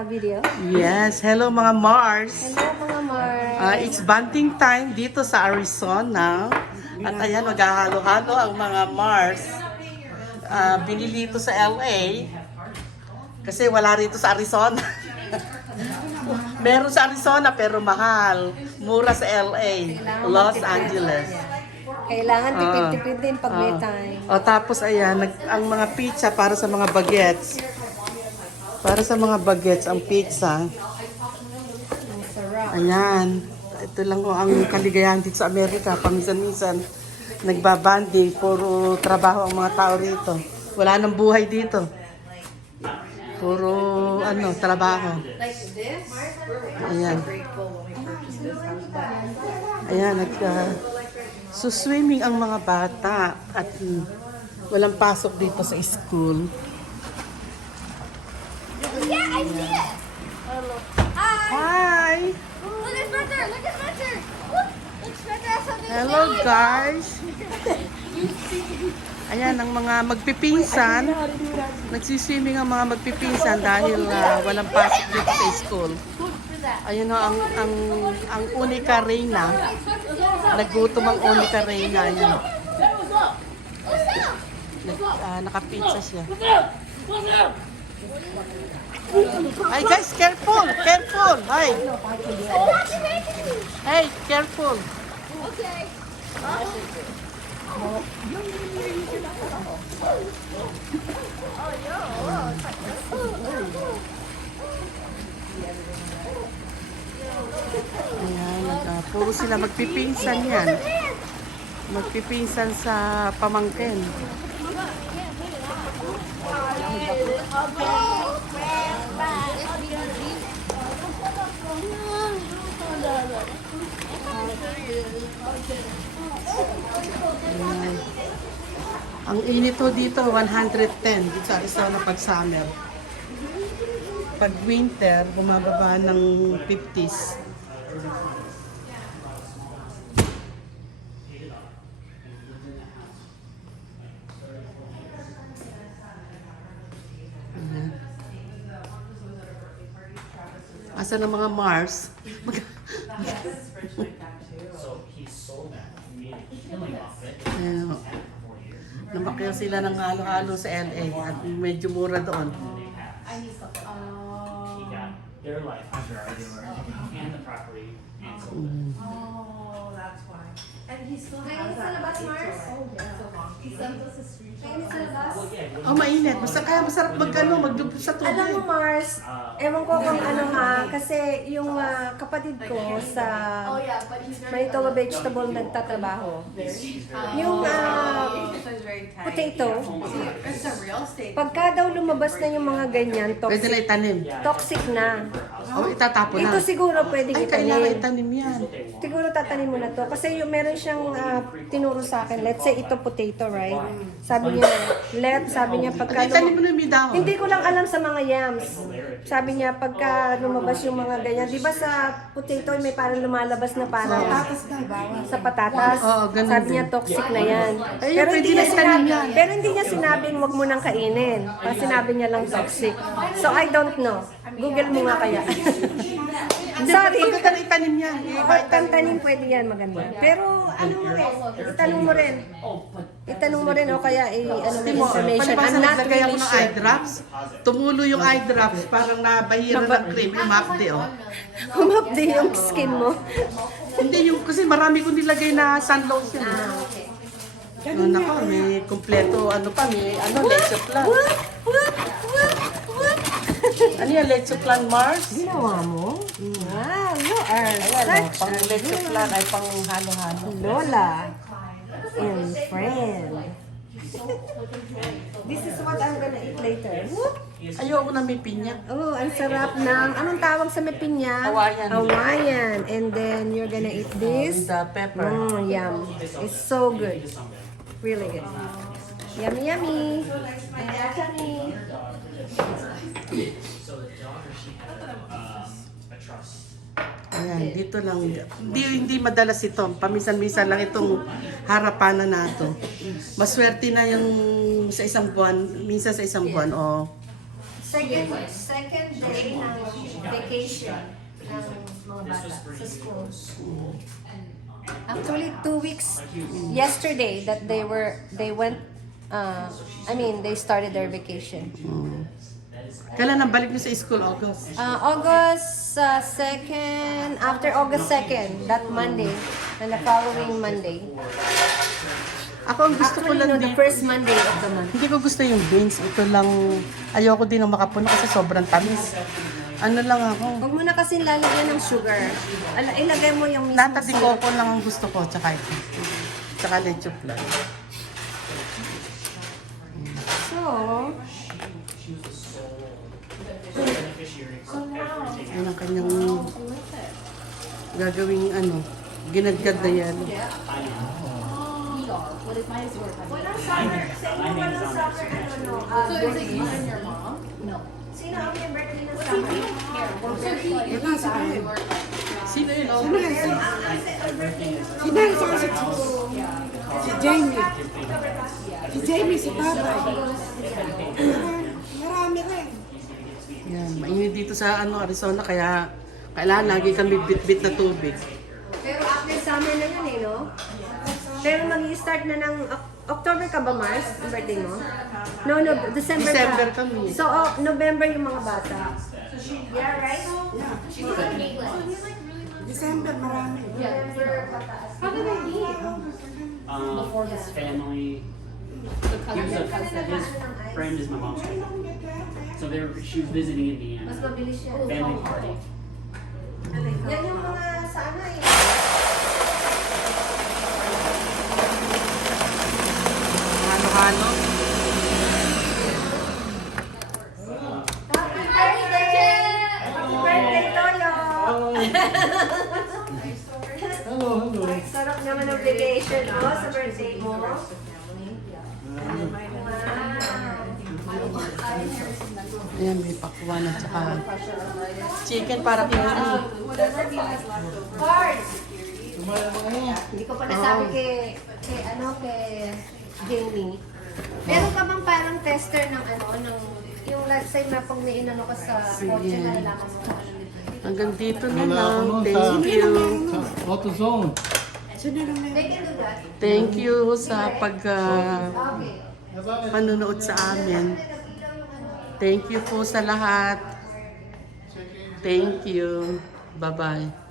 Video. Yes, hello mga Mars. Hello mga Mars. It's bonding time dito sa Arizona. At ayan, maghahalo-halo ang mga Mars. Binili ito sa LA. Kasi wala rito sa Arizona. Meron sa Arizona pero mahal. Mura sa LA, Los Angeles. Kailangan tipid-tipid din pag may time. Tapos ayan, ang mga pizza para sa mga bagets. Para sa mga bagets, ang pizza. Ang sarap. Ayan. Ito lang ang kaligayahan dito sa Amerika. Paminsan-minsan, nagbabanding. Puro trabaho ang mga tao rito. Wala nang buhay dito. Puro, trabaho. Ayan. Ayan, swimming ang mga bata. At walang pasok dito sa school. Yeah, I see it. Hi! Look at Spencer. Look at Spencer. Look, Spencer has something to Hello say. guys! Ayan, ang mga magpipinsan. Nagsiswimming ang mga magpipinsan dahil walang pasok dito sa school. Ayun o, ang Unica Reina. Naggutom ang Unica Reina. Ayan. Nakapizza siya. Ay guys, careful! Careful! Hi! Hey, careful! Okay. Ayan, puro sila magpipinsan yan. Magpipinsan sa pamangkin. Ayan. Ang init ho dito, 110 dito sa Arizona pag summer. Pag winter, bumababa ng 50s. Asa ng mga Mars? Ayan. Namakyaw sila ng halo-halo sa LA at medyo mura doon. He got their life under our door and the property and sold it. Oh, that's why. And he still Mainit has sa that. labas, Mars? Oh, yeah. So long. He sends us a screenshot. Mainit sa labas. Oh, mainit. Basta kaya masarap magdubot sa tubig. Alam mo Mars, ewan ko kung ano kasi yung kapatid ko sa Oh yeah, but he's very. Manitoba Vegetable nagtatrabaho. Yung potato, It's a real estate. pagka daw lumabas na yung mga ganyan, Pwede na itanim. toxic na. Oh, itatapon na. Ito siguro pwedeng Ay, kailangan itanim. itanim yan. Siguro tatanim mo na to. Kasi yung meron siyang tinuro sa akin. Let's say ito potato, right? Sabi niya, sabi niya pagka... Itanim mo na yung dahon. Hindi ko lang alam sa mga yams. Sabi niya pagka lumabas yung mga ganyan. Di ba sa potato may parang lumalabas na parang sa patatas. Oo, ganun Sabi din. niya toxic na yan. Ayun, Pero pwede hindi na niya itanim sinabi, yan. pero hindi niya sinabing wag mo nang kainin. Kasi sinabi niya lang toxic. So I don't know. Google mo nga kaya. Sorry. Pagka na itanim yan. Pagkantanin pwede yan maganda. Pero ano mo rin, itanong mo rin. Itanong mo rin o kaya ano Hindi mo mo, information. palibasa I'm not naglagay ako really ng sure. eye drops. Tumulo yung eye drops. Parang nabahira ng cream. Lumapde, oh. Humapdi yung skin mo. Hindi yung, kasi marami kong nilagay na sun lotion. Ano nako, may kompleto, leche plan. Ano yan, leche plan Mars? Ginawa mo? Wow, you are Ayan, such pang leche plan ay pang halo-halo. Lola and friend. This is what I'm gonna eat later. Ayoko na may pinya. Oh, ang sarap ng, anong tawag sa may pinya? Hawaiian. Hawaiian. And then you're gonna eat this. With the pepper. Yum. It's so good. Really good. Yummy, yummy. Yummy. So the daughter, she had a trust. Ayan, dito lang. Hindi madalas ito. Paminsan-minsan lang itong harapanan na ito. Maswerte na yung sa isang buwan, minsan sa isang buwan, o second day ng vacation ng mga bata sa school. Actually, 2 weeks yesterday that they went, they started their vacation. Kailan ang balik niyo sa school, August? August 2nd, after August 2nd, that Monday, and the following Monday. Ako ang gusto ko Actually, lang no, the dito. first Monday of the month. Hindi ko gusto yung beans. Ito lang, ayoko din ng makapuno kasi sobrang tamis. Ano lang ako. Huwag mo na kasi lalagyan ng sugar. Ilagay mo yung mismo Nata de coco lang ang gusto ko, tsaka ito. Tsaka leche flan. So, Yan ang kanyang gagawing ginadgad na yan. What is my story? walang soccer. Sa inyo walang soccer, So is it you and your mom? No. Sino ang may birthday ng soccer? Sino yun? Si Jamie. Si Jamie, si Tatay. Marami rin. Yan, mainit dito sa Arizona kaya kailangan lagi kami bit-bit na tubig. Pero after summer na yun no? Pero mag-start na ng October ka ba, Mars? Ang birthday mo? No, December ka. December kami. So, November yung mga bata. Yeah, right? December, marami. How did they meet? Before his family, his friend is my mom's friend. So she was visiting Indiana. Mas mabilis yan. Family party. Yan yung mga sana eh. Halo-halo. Happy birthday! Happy birthday, Toyo! Ay, sarap naman ng vacation mo sa birthday mo. Wow. Ayan, may pakwan at saka chicken para kay Cards! Hindi ko pa nasabi kay Jamie. Meron ka bang parang tester ng yung last time na pag may inano ka sa kotse na alaman mo na hanggang dito na lang. Thank you. AutoZone. They can do that. Thank you sa Okay. panunood sa amin. Thank you po sa lahat. Thank you. Bye-bye.